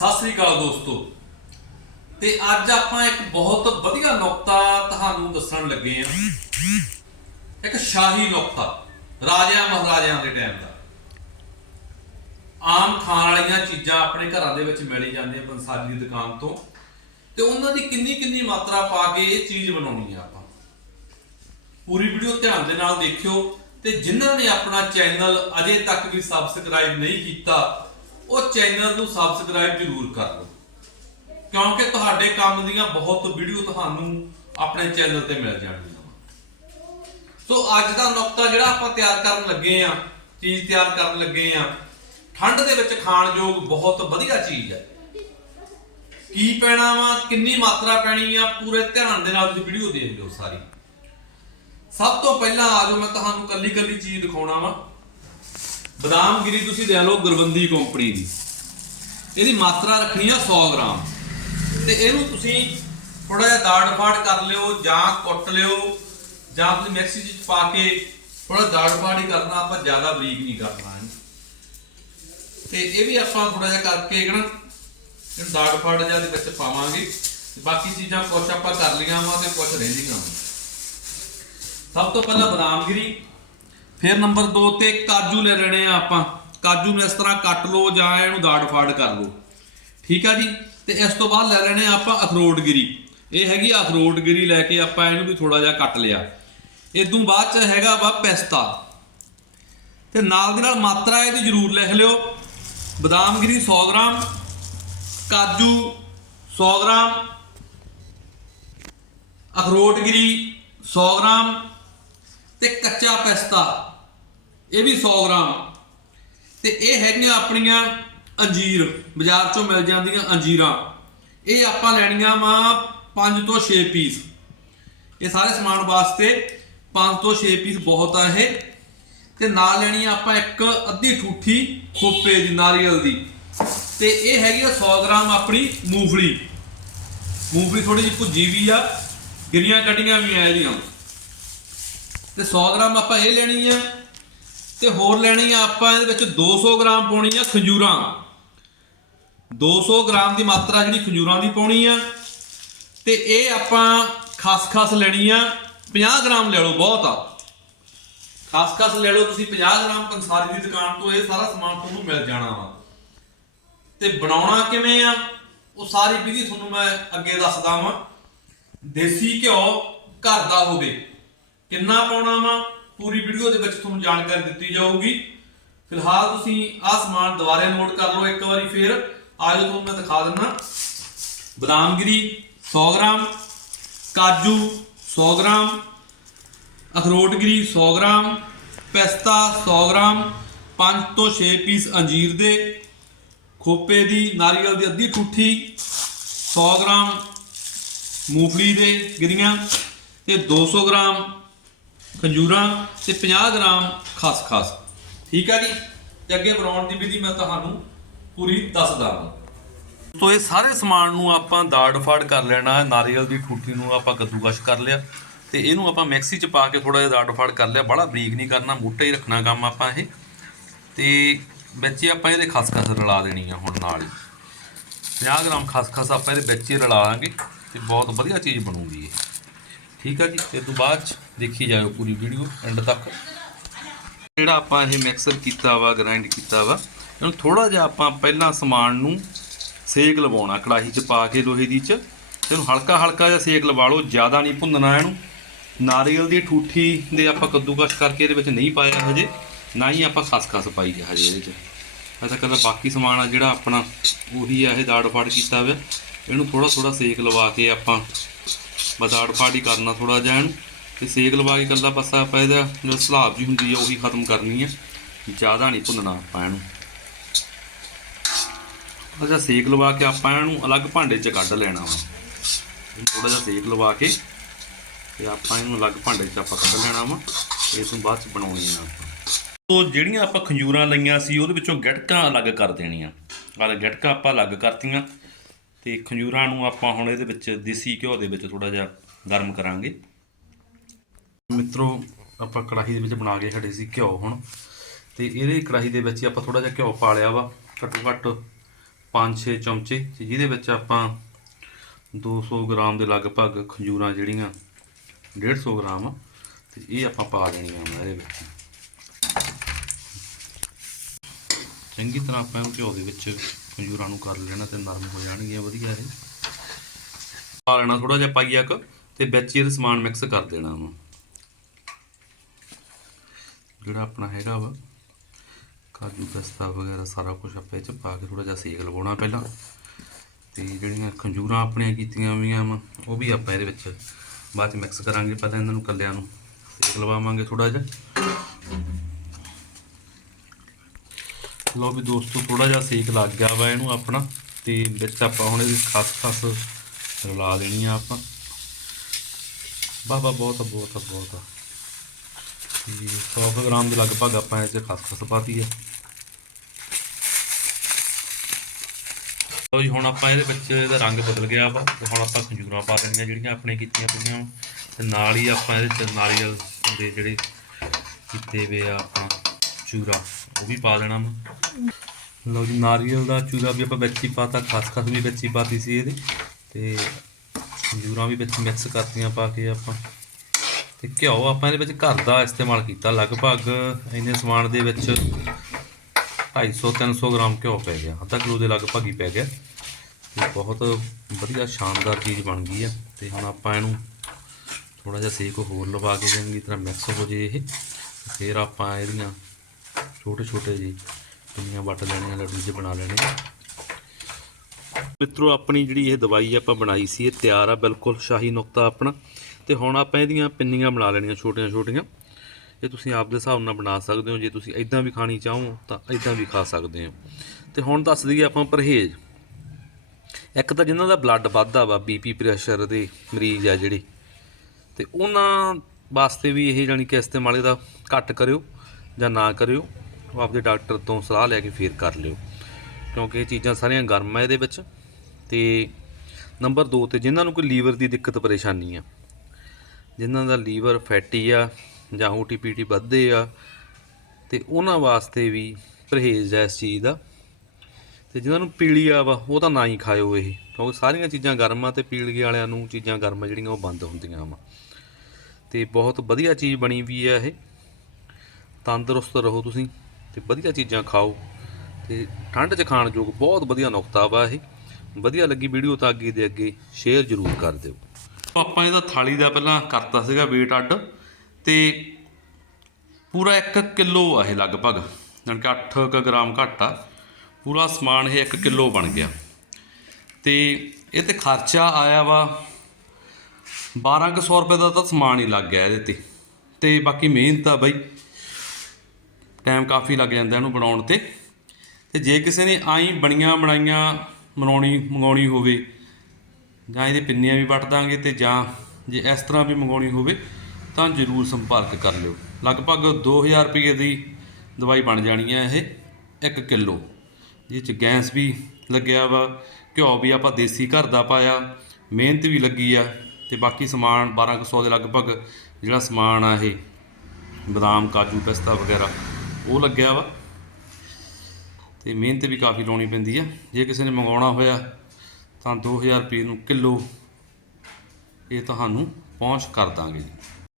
ਸਤਿ ਸ੍ਰੀ ਅਕਾਲ ਦੋਸਤੋ। ਤੇ ਅੱਜ ਆਪਾਂ ਇੱਕ ਬਹੁਤ ਵਧੀਆ ਨੁਕਤਾ ਤੁਹਾਨੂੰ ਦੱਸਣ ਲੱਗੇ ਹਾਂ। ਇੱਕ ਸ਼ਾਹੀ ਨੁਕਤਾ, ਰਾਜਿਆਂ ਮਹਾਰਾਜਿਆਂ ਦੇ ਟਾਈਮ ਦਾ। ਆਮ ਖਾਣ ਵਾਲੀਆਂ ਚੀਜ਼ਾਂ ਆਪਣੇ ਘਰਾਂ ਦੇ ਵਿੱਚ ਮਿਲ ਹੀ ਜਾਂਦੀਆਂ ਬੰਸਾਰੀ ਦੀ ਦੁਕਾਨ ਤੋਂ। ਤੇ ਉਹਨਾਂ ਦੀ ਕਿੰਨੀ ਕਿੰਨੀ ਮਾਤਰਾ ਪਾ ਕੇ ਇਹ ਚੀਜ਼ ਬਣਾਉਣੀ ਆ ਆਪਾਂ। ਪੂਰੀ ਵੀਡੀਓ ਧਿਆਨ ਦੇ ਨਾਲ ਦੇਖਿਓ। ਤੇ ਜਿਨ੍ਹਾਂ ਨੇ ਆਪਣਾ ਚੈਨਲ ਅਜੇ ਤੱਕ ਵੀ ਸਬਸਕ੍ਰਾਈਬ ਨਹੀਂ ਕੀਤਾ ਉਹ ਚੈਨਲ ਨੂੰ ਸਬਸਕ੍ਰਾਈਬ ਜ਼ਰੂਰ ਕਰ ਲਓ। ਕਿਉਂਕਿ ਤੁਹਾਡੇ ਕੰਮ ਦੀਆਂ ਬਹੁਤ ਵੀਡੀਓ ਤੁਹਾਨੂੰ ਆਪਣੇ ਚੈਨਲ ਤੇ ਮਿਲ ਜਾਣਗੀਆਂ। ਸੋ ਅੱਜ ਦਾ ਨੁਕਤਾ ਜਿਹੜਾ ਆਪਾਂ ਤਿਆਰ ਕਰਨ ਲੱਗੇ ਆ ਚੀਜ਼ ਤਿਆਰ ਕਰਨ ਲੱਗੇ ਆ ਠੰਡ ਦੇ ਵਿੱਚ ਖਾਣ ਯੋਗ ਬਹੁਤ ਵਧੀਆ ਚੀਜ਼ ਹੈ। ਕੀ ਪੈਣਾ ਵਾ, ਕਿੰਨੀ ਮਾਤਰਾ ਪੈਣੀ ਆ, ਪੂਰੇ ਧਿਆਨ ਦੇ ਨਾਲ ਤੁਸੀਂ ਵੀਡੀਓ ਦੇਖ ਲਿਓ ਸਾਰੀ। ਸਭ ਤੋਂ ਪਹਿਲਾਂ ਆਜੋ ਮੈਂ ਤੁਹਾਨੂੰ ਕੱਲੀ ਕੱਲੀ ਚੀਜ਼ ਦਿਖਾਉਣਾ ਵਾ। ਬਦਾਮਗਿਰੀ ਤੁਸੀਂ ਲੈ ਲਓ ਗੁਰਬੰਦੀ ਕੰਪਨੀ ਦੀ। ਇਹਦੀ ਮਾਤਰਾ ਰੱਖਣੀ ਆ 100 ਗ੍ਰਾਮ। ਤੇ ਇਹਨੂੰ ਤੁਸੀਂ ਥੋੜਾ ਜਿਹਾ ਦਾੜ ਫਾੜ ਕਰ ਲਿਓ ਜਾਂ ਕੁੱਟ ਲਿਓ ਜਾਂ ਤੁਸੀਂ ਮਿਕਸੀ ਵਿੱਚ ਪਾ ਕੇ ਥੋੜਾ ਦਾੜ ਫਾੜ ਹੀ ਕਰਨਾ, ਆਪਾਂ ਜ਼ਿਆਦਾ ਬਰੀਕ ਨਹੀਂ ਕਰਨਾ ਇਹਨੂੰ। ਤੇ ਇਹ ਵੀ ਆਪਾਂ ਥੋੜਾ ਜਿਹਾ ਕਰਕੇ ਨਾ ਇਹਨੂੰ ਦਾੜ ਫਾੜ ਜਿਹਾ ਦੇ ਵਿੱਚ ਪਾਵਾਂਗੇ। ਬਾਕੀ ਚੀਜ਼ਾਂ ਕੁਛ ਆਪਾਂ ਕਰ ਲਈਆਂ ਵਾ ਤੇ ਕੁਛ ਰਹਿੰਦੀਆਂ ਵਾ। ਸਭ ਤੋਂ ਪਹਿਲਾਂ ਬਦਾਮਗਿਰੀ ਫਿਰ ਨੰਬਰ 2 ਤੇ ਕਾਜੂ ਲੈ ਲੈਣੇ ਆ ਆਪਾਂ। ਕਾਜੂ ਨੂੰ ਇਸ ਤਰ੍ਹਾਂ ਕੱਟ ਲਓ ਜਾਂ ਇਹਨੂੰ ਦਾੜ ਫਾੜ ਕਰ ਲਓ। ਠੀਕ ਆ ਜੀ? ਤੇ ਇਸ ਤੋਂ ਬਾਅਦ ਲੈ ਲੈਣੇ ਆਪਾਂ ਅਖਰੋਟ ਗਿਰੀ। ਇਹ ਹੈਗੀ ਅਖਰੋਟ ਗਿਰੀ ਲੈ ਕੇ ਆਪਾਂ ਇਹਨੂੰ ਵੀ ਥੋੜਾ ਜਿਹਾ ਕੱਟ ਲਿਆ। ਇਦੋਂ ਬਾਅਦ ਚ ਹੈਗਾ ਵਾ ਪਿਸਤਾ। ਤੇ ਨਾਲ ਦੇ ਨਾਲ ਮਾਤਰਾ ਇਹਦੀ ਜ਼ਰੂਰ ਲਿਖ ਲਿਓ। ਬਦਾਮਗਿਰੀ 100 ਗ੍ਰਾਮ, ਕਾਜੂ 100 ਗ੍ਰਾਮ, ਅਖਰੋਟ ਗਿਰੀ 100 ਗ੍ਰਾਮ ਤੇ ਕੱਚਾ ਪਿਸਤਾ। ਇਹ ਵੀ 100 ਗ੍ਰਾਮ। ਤੇ ਇਹ ਹੈਗੀਆਂ ਆਪਣੀਆਂ ਅੰਜੀਰ, ਬਾਜ਼ਾਰ ਚੋਂ ਮਿਲ ਜਾਂਦੀਆਂ ਅੰਜੀਰਾਂ। ਇਹ ਆਪਾਂ ਲੈਣੀਆਂ ਵਾ 5 ਤੋਂ 6 ਪੀਸ। ਇਹ ਸਾਰੇ ਸਮਾਨ ਵਾਸਤੇ 5 ਤੋਂ 6 ਪੀਸ ਬਹੁਤ ਆ ਇਹ। ਤੇ ਨਾਲ ਲੈਣੀ ਆ ਆਪਾਂ ਇੱਕ ਅੱਧੀ ਠੂਠੀ ਖੋਪੇ ਦੀ ਨਾਰੀਅਲ ਦੀ। ਤੇ ਇਹ ਹੈਗੀ ਆ 100 ਗ੍ਰਾਮ ਆਪਣੀ ਮੂੰਗਫਲੀ। ਮੂੰਗਫਲੀ ਥੋੜੀ ਜਿਹੀ ਭੁੱਜੀ ਵੀ ਆ, ਗਿਰੀਆਂ ਕੱਟੀਆਂ ਵੀ ਆ ਇਹਦੀਆਂ। ਤੇ 100 ਗ੍ਰਾਮ ਆਪਾਂ ਇਹ ਲੈਣੀ ਆ ਤੇ ਹੋਰ ਲੈਣੀ ਆ ਆਪਾਂ ਇਹਦੇ ਵਿੱਚ 200 ਗ੍ਰਾਮ ਪਾਉਣੀ ਆ ਖੰਜੂਰਾਂ। 200 ਗ੍ਰਾਮ ਦੀ ਮਾਤਰਾ ਜਿਹੜੀ ਖੰਜੂਰਾਂ ਦੀ ਪਾਉਣੀ ਆ। ਤੇ ਇਹ ਆਪਾਂ ਖਸਖਸ ਲੈਣੀ ਆ। 50 ਗ੍ਰਾਮ ਲੈ ਲਓ ਬਹੁਤ ਆ। ਖਸਖਸ ਲੈ ਲਓ ਤੁਸੀਂ 50 ਗ੍ਰਾਮ ਪੰਸਾਰੀ ਦੀ ਦੁਕਾਨ ਤੋਂ ਇਹ ਸਾਰਾ ਸਮਾਨ ਤੁਹਾਨੂੰ ਮਿਲ ਜਾਣਾ ਵਾ। ਤੇ ਬਣਾਉਣਾ ਕਿਵੇਂ ਆ? ਉਹ ਸਾਰੀ ਵਿਧੀ ਤੁਹਾਨੂੰ ਮੈਂ ਅੱਗੇ ਦੱਸਦਾ ਵਾਂ। ਦੇਸੀ ਘਿਓ ਘਰ ਦਾ ਹੋਵੇ। ਕਿੰਨਾ ਪਾਉਣਾ ਵਾ? ਪੂਰੀ ਵੀਡੀਓ ਦੇ ਵਿੱਚ ਤੁਹਾਨੂੰ ਜਾਣਕਾਰੀ ਦਿੱਤੀ ਜਾਊਗੀ। ਫਿਲਹਾਲ ਤੁਸੀਂ ਆਹ ਸਮਾਨ ਦੁਬਾਰੇ ਨੋਟ ਕਰ ਲਓ ਇੱਕ ਵਾਰੀ ਫੇਰ। ਆਜੋ ਤੁਹਾਨੂੰ ਮੈਂ ਦਿਖਾ ਦਿੰਦਾ। ਬਦਾਮਗਿਰੀ 100 ਗ੍ਰਾਮ, ਕਾਜੂ 100 ਗ੍ਰਾਮ, ਅਖਰੋਟਗਿਰੀ 100 ਗ੍ਰਾਮ, ਪਿਸਤਾ 100 ਗ੍ਰਾਮ 5 ਤੋਂ 6 ਪੀਸ ਅੰਜੀਰ ਦੇ, ਖੋਪੇ ਦੀ ਨਾਰੀਅਲ ਦੀ ਅੱਧੀ ਠੁੱਠੀ 100 ਗ੍ਰਾਮ ਮੂੰਗਫਲੀ ਦੇ ਗਿਰੀਆਂ ਤੇ 200 ਗ੍ਰਾਮ ਖੰਜੂਰਾਂ ਤੇ 50 ਗ੍ਰਾਮ ਖਸਖਸ ਠੀਕ ਆ ਜੀ? ਤੇ ਅੱਗੇ ਬਣਾਉਣ ਦੀ ਵਿਧੀ ਮੈਂ ਤੁਹਾਨੂੰ ਪੂਰੀ ਦੱਸਦਾ ਹਾਂ ਤੋ ਇਹ ਸਾਰੇ ਸਮਾਨ ਨੂੰ ਆਪਾਂ ਦਾੜ ਫਾੜ ਕਰ ਲੈਣਾ ਹੈ ਨਾਰੀਅਲ ਦੀ ਠੂਠੀ ਨੂੰ ਆਪਾਂ ਕੱਦੂਕਸ਼ ਕਰ ਲਿਆ ਤੇ ਇਹਨੂੰ ਆਪਾਂ ਮਿਕਸੀ 'ਚ ਪਾ ਕੇ ਥੋੜਾ ਜਿਹਾ ਦਾੜ ਫਾੜ ਕਰ ਲਿਆ। ਬੜਾ ਬਰੀਕ ਨਹੀਂ ਕਰਨਾ, ਮੋਟਾ ਹੀ ਰੱਖਣਾ ਕੰਮ ਆਪਾਂ ਇਹ। ਤੇ ਵਿੱਚ ਆਪਾਂ ਇਹਦੇ ਖਸਖਸ ਰਲਾ ਦੇਣੀ ਆ ਹੁਣ ਨਾਲ ਹੀ। 50 ਗ੍ਰਾਮ ਖਸਖਸ ਆਪਾਂ ਇਹਦੇ ਵਿੱਚ ਹੀ ਰਲਾਵਾਂਗੇ ਤੇ ਬਹੁਤ ਵਧੀਆ ਚੀਜ਼ ਬਣੂਗੀ ਇਹ। ਠੀਕ ਆ ਜੀ? ਤੇ ਤੋਂ ਬਾਅਦ 'ਚ ਦੇਖੀ ਜਾਇਓ ਪੂਰੀ ਵੀਡੀਓ ਐਂਡ ਤੱਕ। ਜਿਹੜਾ ਆਪਾਂ ਇਹ ਮਿਕਸਰ ਕੀਤਾ ਵਾ ਗ੍ਰਾਈਂਡ ਕੀਤਾ ਵਾ, ਇਹਨੂੰ ਥੋੜਾ ਜਿਹਾ ਆਪਾਂ ਪਹਿਲਾਂ ਸਮਾਨ ਨੂੰ ਸੇਕ ਲਵਾਉਣਾ, ਕੜਾਹੀ 'ਚ ਪਾ ਕੇ ਲੋਹੇ ਦੀ 'ਚ। ਇਹਨੂੰ ਹਲਕਾ ਹਲਕਾ ਜਿਹਾ ਸੇਕ ਲਵਾ ਲਓ, ਜ਼ਿਆਦਾ ਨਹੀਂ ਭੁੰਨਣਾ ਇਹਨੂੰ। ਨਾਰੀਅਲ ਦੀ ਠੂਠੀ ਦੇ ਆਪਾਂ ਕੱਦੂਕਸ਼ ਕਰਕੇ ਇਹਦੇ ਵਿੱਚ ਨਹੀਂ ਪਾਇਆ ਹਜੇ, ਨਾ ਹੀ ਆਪਾਂ ਖਸਖਸ ਪਾਈ ਹੈ ਹਜੇ ਇਹਦੇ 'ਚ। ਐਸਾ ਕਹਿੰਦਾ ਬਾਕੀ ਸਮਾਨ ਆ ਜਿਹੜਾ ਆਪਣਾ, ਉਹੀ ਆ ਇਹ ਦਾੜ ਫਾੜ ਕੀਤਾ ਹੋਇਆ। ਇਹਨੂੰ ਥੋੜਾ ਥੋੜਾ ਸੇਕ ਲਵਾ ਕੇ ਆਪਾਂ ਬਸ ਦਾੜ ਫਾੜ ਹੀ ਕਰਨਾ ਥੋੜਾ ਜਿਹਾ ਇਹਨੂੰ। ਤੇ ਸੇਕ ਲਵਾ ਕੇ ਇਕੱਲਾ ਪਾਸਾ ਆਪਾਂ ਇਹਦਾ ਜੋ ਸਲਾਬ ਜੀ ਹੁੰਦੀ ਆ, ਉਹੀ ਖਤਮ ਕਰਨੀ ਆ। ਜ਼ਿਆਦਾ ਨਹੀਂ ਭੁੰਨਣਾ ਆਪਾਂ ਇਹਨੂੰ। ਅੱਛਾ ਸੇਕ ਲਵਾ ਕੇ ਆਪਾਂ ਇਹਨੂੰ ਅਲੱਗ ਭਾਂਡੇ 'ਚ ਕੱਢ ਲੈਣਾ ਵਾ। ਥੋੜਾ ਜਿਹਾ ਸੇਕ ਲਵਾ ਕੇ ਤੇ ਆਪਾਂ ਇਹਨੂੰ ਅਲੱਗ ਭਾਂਡੇ 'ਚ ਆਪਾਂ ਕੱਢ ਲੈਣਾ ਵਾ। ਇਸ ਨੂੰ ਬਾਅਦ 'ਚ ਬਣਾਉਣੀ ਆ ਆਪਾਂ। ਤੋ ਜਿਹੜੀਆਂ ਆਪਾਂ ਖੰਜੂਰਾਂ ਲਈਆਂ ਸੀ, ਉਹਦੇ ਵਿੱਚੋਂ ਗਟਕਾਂ ਅਲੱਗ ਕਰ ਦੇਣੀਆਂ। ਆਹ ਗਟਕਾਂ ਆਪਾਂ ਅਲੱਗ ਕਰਤੀਆਂ। ਤੇ ਖੰਜੂਰਾਂ ਨੂੰ ਆਪਾਂ ਹੁਣ ਇਹਦੇ ਵਿੱਚ ਦੇਸੀ ਘਿਓ ਦੇ ਵਿੱਚ ਥੋੜਾ ਜਿਹਾ ਗਰਮ ਕਰਾਂਗੇ। ਮਿੱਤਰੋ ਆਪਾਂ ਕੜਾਹੀ ਦੇ ਵਿੱਚ ਬਣਾ ਕੇ ਹਟੇ ਸੀ ਘਿਓ ਹੁਣ। ਤੇ ਇਹਦੇ ਕੜਾਹੀ ਦੇ ਵਿੱਚ ਹੀ ਆਪਾਂ ਥੋੜਾ ਜਿਹਾ ਘਿਓ ਪਾ ਲਿਆ ਵਾ ਘੱਟੋ ਘੱਟ 5-6 ਚਮਚੇ। ਤੇ ਜਿਹਦੇ ਵਿੱਚ ਆਪਾਂ 200 ਗ੍ਰਾਮ ਦੇ ਲਗਭਗ ਖੰਜੂਰਾਂ ਜਿਹੜੀਆਂ 150 ਗ੍ਰਾਮ ਆ, ਤੇ ਇਹ ਆਪਾਂ ਪਾ ਦੇਣੀਆਂ ਉਹਨਾਂ ਇਹਦੇ ਵਿੱਚ। ਚੰਗੀ ਤਰ੍ਹਾਂ ਆਪਾਂ ਇਹਨੂੰ ਘਿਓ ਦੇ ਵਿੱਚ ਖੰਜੂਰਾਂ ਨੂੰ ਕਰ ਲੈਣਾ ਤੇ ਨਰਮ ਹੋ ਜਾਣਗੀਆਂ ਵਧੀਆ ਇਹ। ਪਾ ਲੈਣਾ ਥੋੜਾ ਜਿਹਾ ਪਾਈਆ ਕੁ ਤੇ ਵਿੱਚ ਹੀ ਇਹਦੇ ਸਮਾਨ ਮਿਕਸ ਕਰ ਦੇਣਾ ਉਹਨੂੰ ਜਿਹੜਾ ਆਪਣਾ ਹੈਗਾ ਵਾ, ਕਾਜੂ, ਪਸਤਾ ਵਗੈਰਾ ਸਾਰਾ ਕੁਝ ਆਪਾਂ ਚ ਪਾ ਕੇ ਥੋੜਾ ਜਿਹਾ ਸੇਕ ਲਵਾਉਣਾ ਪਹਿਲਾਂ। ਤੇ ਜਿਹੜੀਆਂ ਖੰਜੂਰਾਂ ਆਪਣੀਆਂ ਕੀਤੀਆਂ ਹੋਈਆਂ ਵਾ, ਉਹ ਵੀ ਆਪਾਂ ਇਹਦੇ ਵਿੱਚ ਬਾਅਦ ਚ ਮਿਕਸ ਕਰਾਂਗੇ ਪਹਿਲਾਂ ਇਹਨਾਂ ਨੂੰ ਕੱਲਿਆਂ ਨੂੰ। ਸੇਕ ਲਵਾਵਾਂਗੇ ਥੋੜਾ ਜਿਹਾ। ਲਓ ਵੀ ਦੋਸਤੋ ਥੋੜਾ ਜਿਹਾ ਸੇਕ ਲੱਗ ਗਿਆ ਵਾ ਇਹਨੂੰ ਆਪਣਾ, ਤੇ ਵਿੱਚ ਆਪਾਂ ਹੁਣ ਇਹਦੀ ਖਸਖਸ ਰਲਾ ਦੇਣੀ ਆ ਆਪਾਂ। ਬਾਬਾ ਬਹੁਤ ਬਹੁਤ ਆ, ਬਹੁਤ ਆ ਤੇ 100 ਗ੍ਰਾਮ ਦੇ ਲਗਭਗ ਆਪਾਂ ਇਹ ਚ ਖਸਖਸ ਪਾਤੀ ਹੈ ਲਓ ਜੀ, ਹੁਣ ਆਪਾਂ ਇਹਦੇ ਵਿੱਚ ਇਹਦਾ ਰੰਗ ਬਦਲ ਗਿਆ ਵਾ ਤੇ ਹੁਣ ਆਪਾਂ ਖੰਜੂਰਾਂ ਪਾ ਦੇਣੀਆਂ ਜਿਹੜੀਆਂ ਆਪਣੇ ਕੀਤੀਆਂ ਪਈਆਂ ਵਾਂ। ਤੇ ਨਾਲ ਹੀ ਆਪਾਂ ਇਹਦੇ ਚ ਨਾਰੀਅਲ ਦੇ ਜਿਹੜੇ ਕੀਤੇ ਵੇ ਆ ਆਪਾਂ ਚੂਰਾ, ਉਹ ਵੀ ਪਾ ਦੇਣਾ ਵਾ। ਲਓ ਜੀ, ਨਾਰੀਅਲ ਦਾ ਚੂਰਾ ਵੀ ਆਪਾਂ ਵਿੱਚ ਹੀ ਪਾਤਾ ਖਸਖਸ ਵੀ ਵਿੱਚ ਹੀ ਪਾਤੀ ਸੀ ਇਹਦੇ। ਤੇ ਖੰਜੂਰਾਂ ਵੀ ਵਿੱਚ ਮਿਕਸ ਕਰਤੀਆਂ ਪਾ ਕੇ ਆਪਾਂ। ਤੇ ਘਿਓ ਆਪਾਂ ਇਹਦੇ ਵਿੱਚ ਘਰ ਦਾ ਇਸਤੇਮਾਲ ਕੀਤਾ। ਲਗਭਗ ਇੰਨੇ ਸਮਾਨ ਦੇ ਵਿੱਚ 250 300 ਗ੍ਰਾਮ ਘਿਓ ਪੈ ਗਿਆ। ਅੱਧਾ ਕਿਲੋ ਦੇ ਲਗਭਗ ਹੀ ਪੈ ਗਿਆ। ਤੇ ਬਹੁਤ ਵਧੀਆ, ਸ਼ਾਨਦਾਰ ਚੀਜ਼ ਬਣ ਗਈ ਆ। ਤੇ ਹੁਣ ਆਪਾਂ ਇਹਨੂੰ ਥੋੜਾ ਜਿਹਾ ਸੇਕ ਹੋਰ ਲਵਾ ਕੇ ਚੰਗੀ ਤਰ੍ਹਾਂ ਮਿਕਸ ਹੋ ਜੇ ਇਹ। ਫਿਰ ਆਪਾਂ ਇਹਦੀਆਂ ਛੋਟੇ ਛੋਟੇ ਜੀ ਪਿੰਨੀਆਂ ਵੱਟ ਲੈਣੀਆਂ, ਲੱਡੂ ਜਿਹੇ ਬਣਾ ਲੈਣੇ ਆ। ਮਿੱਤਰੋ, ਆਪਣੀ ਜਿਹੜੀ ਇਹ ਦਵਾਈ ਆਪਾਂ ਬਣਾਈ ਸੀ, ਇਹ ਤਿਆਰ ਆ ਬਿਲਕੁਲ, ਸ਼ਾਹੀ ਨੁਕਤਾ ਆਪਣਾ। ਤੇ ਹੁਣ ਆਪਾਂ ਇਹਦੀਆਂ ਪਿੰਨੀਆਂ ਬਣਾ ਲੈਣੀਆਂ, ਛੋਟੀਆਂ ਛੋਟੀਆਂ। ਇਹ ਤੁਸੀਂ ਆਪ ਦੇ ਹਿਸਾਬ ਨਾਲ ਬਣਾ ਸਕਦੇ ਹੋ। ਜੇ ਤੁਸੀਂ ਇਦਾਂ ਵੀ ਖਾਣੀ ਚਾਹੋ, ਤਾਂ ਇਦਾਂ ਵੀ ਖਾ ਸਕਦੇ ਹੋ। ਤੇ ਹੁਣ ਦੱਸ ਦਈਏ ਆਪਾਂ ਪਰਹੇਜ਼। ਇੱਕ ਤਾਂ ਜਿਨ੍ਹਾਂ ਦਾ ਬਲੱਡ ਵੱਧਦਾ ਵਾ ਬੀਪੀ ਪ੍ਰੈਸ਼ਰ ਦੇ ਮਰੀਜ਼ ਆ ਜਿਹੜੇ, ਤੇ ਉਹਨਾਂ ਵਾਸਤੇ ਵੀ ਇਹ ਜਾਨੀ ਕਿ ਇਸਤੇਮਾਲ ਇਹਦਾ ਘੱਟ ਕਰਿਓ ਜਾਂ ਨਾ ਕਰਿਓ। ਉਹ ਆਪਦੇ ਡਾਕਟਰ ਤੋਂ ਸਲਾਹ ਲੈ ਕੇ ਫੇਰ ਕਰ ਲਿਓ। ਕਿਉਂਕਿ ਇਹ ਚੀਜ਼ਾਂ ਸਾਰੀਆਂ ਗਰਮ ਆ ਇਹਦੇ ਵਿੱਚ। ਤੇ ਨੰਬਰ 2 ਤੇ ਜਿਨ੍ਹਾਂ ਨੂੰ ਕੋਈ ਲੀਵਰ ਦੀ ਦਿੱਕਤ ਪਰੇਸ਼ਾਨੀ ਆ ਜਿਨ੍ਹਾਂ ਦਾ ਲੀਵਰ ਫੈਟੀ ਆ ਜਾਂ ਓਟੀਪੀਟੀ ਵੱਧਦੇ ਆ ਤੇ ਉਹਨਾਂ ਵਾਸਤੇ ਵੀ ਪਰਹੇਜ਼ ਹੈ ਇਸ ਚੀਜ਼ ਦਾ। ਤੇ ਜਿਨ੍ਹਾਂ ਨੂੰ ਪੀਲੀਆ ਵਾ, ਉਹ ਤਾਂ ਨਾ ਹੀ ਖਾਇਓ ਇਹ, ਕਿਉਂਕਿ ਸਾਰੀਆਂ ਚੀਜ਼ਾਂ ਗਰਮ ਆ ਤੇ ਪੀਲੀਏ ਵਾਲਿਆਂ ਨੂੰ ਚੀਜ਼ਾਂ ਗਰਮ ਆ ਜਿਹੜੀਆਂ ਉਹ ਬੰਦ ਹੁੰਦੀਆਂ ਵਾ। ਤੇ ਬਹੁਤ ਵਧੀਆ ਚੀਜ਼ ਬਣੀ ਵੀ ਆ ਇਹ। ਤੰਦਰੁਸਤ ਰਹੋ ਤੁਸੀਂ ਤੇ ਵਧੀਆ ਚੀਜ਼ਾਂ ਖਾਓ। ਤੇ ਠੰਡ 'ਚ ਖਾਣ ਯੋਗ ਬਹੁਤ ਵਧੀਆ ਨੁਕਤਾ ਵਾ ਇਹ। ਵਧੀਆ ਲੱਗੀ ਵੀਡੀਓ ਤਾਂ ਅੱਗੇ ਦੇ ਅੱਗੇ ਸ਼ੇਅਰ ਜ਼ਰੂਰ ਕਰ ਦਿਓ। ਆਪਾਂ ਇਹਦਾ ਥਾਲੀ ਦਾ ਪਹਿਲਾਂ ਕਰਤਾ ਸੀਗਾ weight ਅੱਡ ਤੇ ਪੂਰਾ 1 ਕਿਲੋ ਆ ਇਹ ਲਗਭਗ, ਜਾਣੀ ਕਿ 8 ਕੁ ਗ੍ਰਾਮ ਘੱਟ ਆ। ਪੂਰਾ ਸਮਾਨ ਇਹ 1 ਕਿਲੋ ਬਣ ਗਿਆ। ਤੇ ਇਹ ਤੇ ਖਰਚਾ ਆਇਆ ਵਾ 1200 ਰੁਪਏ ਦਾ ਤਾਂ ਸਮਾਨ ਹੀ ਲੱਗ ਗਿਆ ਇਹਦੇ ਤੇ। ਤੇ ਬਾਕੀ ਮਿਹਨਤ ਆ ਬਈ। ਟਾਈਮ ਕਾਫੀ ਲੱਗ ਜਾਂਦਾ ਇਹਨੂੰ ਬਣਾਉਣ ਤੇ। ਤੇ ਜੇ ਕਿਸੇ ਨੇ ਆਈ ਬਣੀਆਂ ਬਣਾਈਆਂ ਬਣਾਉਣੀ ਮੰਗਾਉਣੀ ਹੋਵੇ ਜਾਂ ਇਹਦੇ ਪਿੰਨੀਆਂ ਵੀ ਵੱਟ ਦਾਂਗੇ ਤੇ ਜਾਂ ਜੇ ਇਸ ਤਰ੍ਹਾਂ ਵੀ ਮੰਗਾਉਣੀ ਹੋਵੇ ਤਾਂ ਜਰੂਰ ਸੰਪਰਕ ਕਰ ਲਿਓ। ਲਗਭਗ 2000 ਰੁਪਏ ਦੀ ਦਵਾਈ ਬਣ ਜਾਣੀ ਹੈ ਇਹ 1 ਕਿਲੋ। ਜਿਹ ਚ ਗੈਸ ਵੀ ਲੱਗਿਆ ਵਾ, ਘਿਓ ਵੀ ਆਪਾਂ ਦੇਸੀ ਘਰ ਦਾ ਪਾਇਆ, ਮਿਹਨਤ ਵੀ ਲੱਗੀ ਆ ਤੇ ਬਾਕੀ ਸਮਾਨ 1200 ਦੇ ਲਗਭਗ ਜਿਹੜਾ ਸਮਾਨ ਆ ਇਹ, ਬਦਾਮ, ਕਾਜੂ, ਪਿਸਤਾ ਵਗੈਰਾ, ਉਹ ਲੱਗਿਆ ਵਾ। ਤੇ ਮਿਹਨਤ ਵੀ ਕਾਫੀ ਲਾਉਣੀ ਪੈਂਦੀ ਆ। ਜੇ ਕਿਸੇ ਨੇ ਮੰਗਾਉਣਾ ਹੋਇਆ ਤਾਂ 2000 ਰੁਪਏ ਨੂੰ ਕਿਲੋ ਇਹ ਤੁਹਾਨੂੰ ਪਹੁੰਚ ਕਰ ਦਾਂਗੇ ਜੀ।